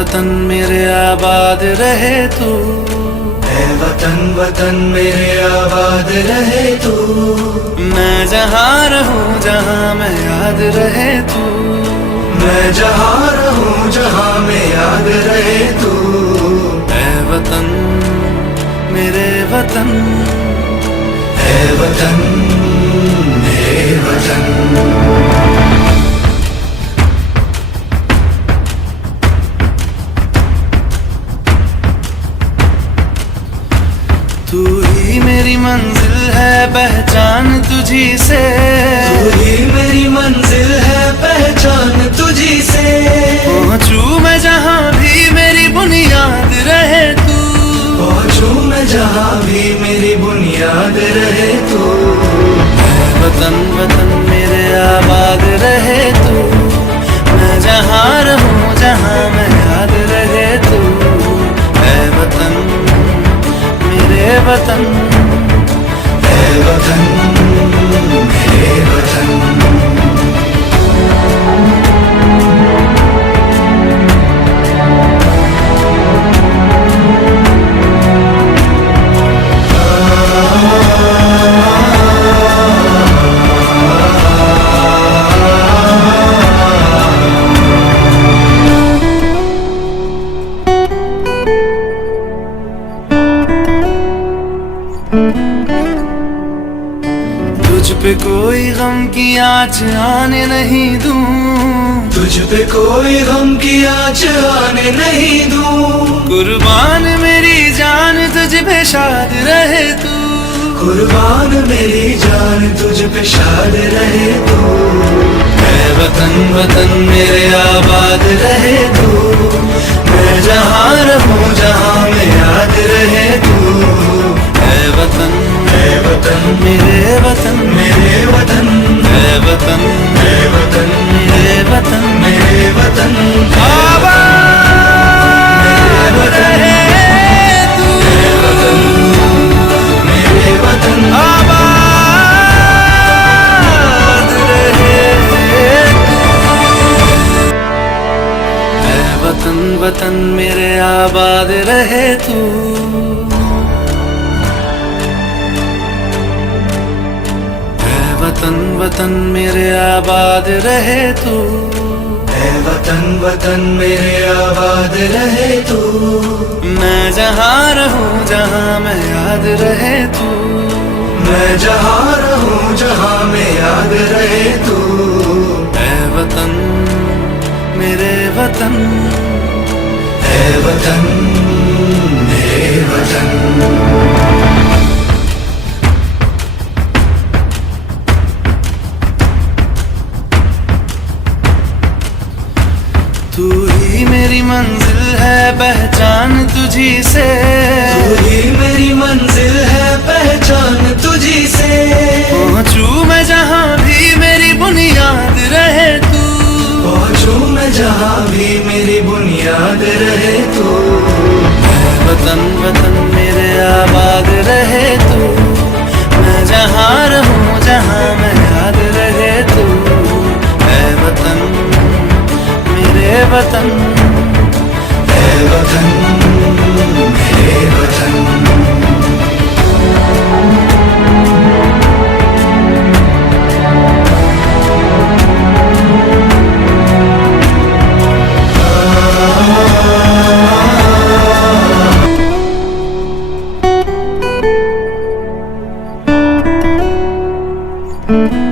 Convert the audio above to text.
वतन मेरे आबाद रहे तू। ऐ वतन वतन मेरे आबाद रहे तू। मैं जहाँ रहूं जहाँ मैं याद रहे तू। मैं जहाँ रहूं जहाँ मैं याद रहे तू। ऐ वतन मेरे वतन, ऐ वतन मेरे वतन। तू ही मेरी मंजिल है पहचान तुझी से। तू ही मेरी मंजिल है पहचान तुझी से। पहुँचूं मैं जहाँ भी मेरी बुनियाद रहे तू। पहुँचूं मैं जहाँ भी मेरी बुनियाद रहे तू। ऐ वतन वतन मेरे आबाद रहे तू। मैं जहाँ रहूं जहाँ मैं याद रहे तू। ऐ वतन मेरे वतन, ऐ वतन मेरे वतन। तुझ पे कोई गम की आँच आने नहीं दूं। तुझ पे कोई गम की आँच आने नहीं दूं। कुर्बान मेरी जान तुझ पे शाद रहे तू। कुर्बान मेरी जान तुझ पे शाद रहे तू। ऐ वतन वतन मेरे आबाद रहे तू। मैं जहाँ रहूं जहाँ मैं याद रहे तू। ऐ वतन मेरे वतन, मेरे वतन ऐ वतन मेरे वतन मेरे वतन, मेरे वतन आबाद रहे तू। मेरे वतन आबाद रहे तू। ऐ वतन वतन मेरे आबाद रहे तू। वतन वतन मेरे आबाद रहे तू। ऐ वतन वतन मेरे आबाद रहे तू। मैं जहाँ रहूं जहाँ मैं याद रहे तू। मैं जहाँ रहूं जहाँ मैं याद रहे तू। ऐ वतन मेरे वतन, ऐ वतन मेरे वतन। तू ही मेरी मंजिल है पहचान तुझी से। तू ही मेरी मंजिल है पहचान तुझी से। पहुँचूं मैं जहाँ भी मेरी बुनियाद रहे तू। पहुँचूं मैं जहाँ भी मेरी बुनियाद रहे तू। ऐ वतन वतन मेरे आबाद रहे तू। मैं जहाँ रहूं जहाँ मैं याद रहे तू। ऐ वतन मेरे वतन, ऐ वतन मेरे वतन। thank you